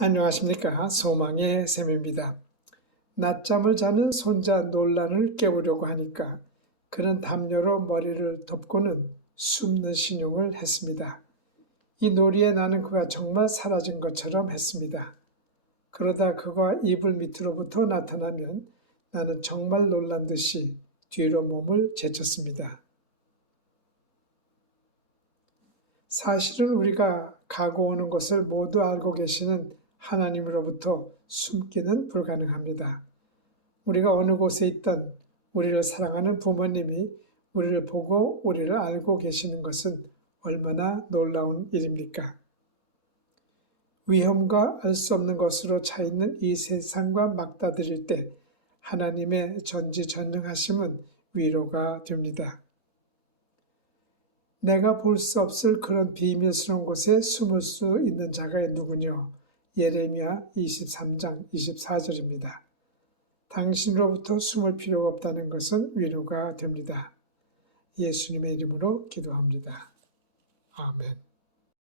안녕하십니까. 소망의 샘입니다. 낮잠을 자는 손자 논란을 깨우려고 하니까 그는 담요로 머리를 덮고는 숨는 신용을 했습니다. 이 놀이에 나는 그가 정말 사라진 것처럼 했습니다. 그러다 그가 이불 밑으로부터 나타나면 나는 정말 놀란 듯이 뒤로 몸을 제쳤습니다. 사실은 우리가 가고 오는 것을 모두 알고 계시는 하나님으로부터 숨기는 불가능합니다. 우리가 어느 곳에 있던 우리를 사랑하는 부모님이 우리를 보고 우리를 알고 계시는 것은 얼마나 놀라운 일입니까? 위험과 알 수 없는 것으로 차 있는 이 세상과 맞닥뜨릴 때 하나님의 전지전능하심은 위로가 됩니다. 내가 볼 수 없을 그런 비밀스러운 곳에 숨을 수 있는 자가 누구뇨? 예레미야 23장 24절입니다. 당신으로부터 숨을 필요가 없다는 것은 위로가 됩니다. 예수님의 이름으로 기도합니다. 아멘.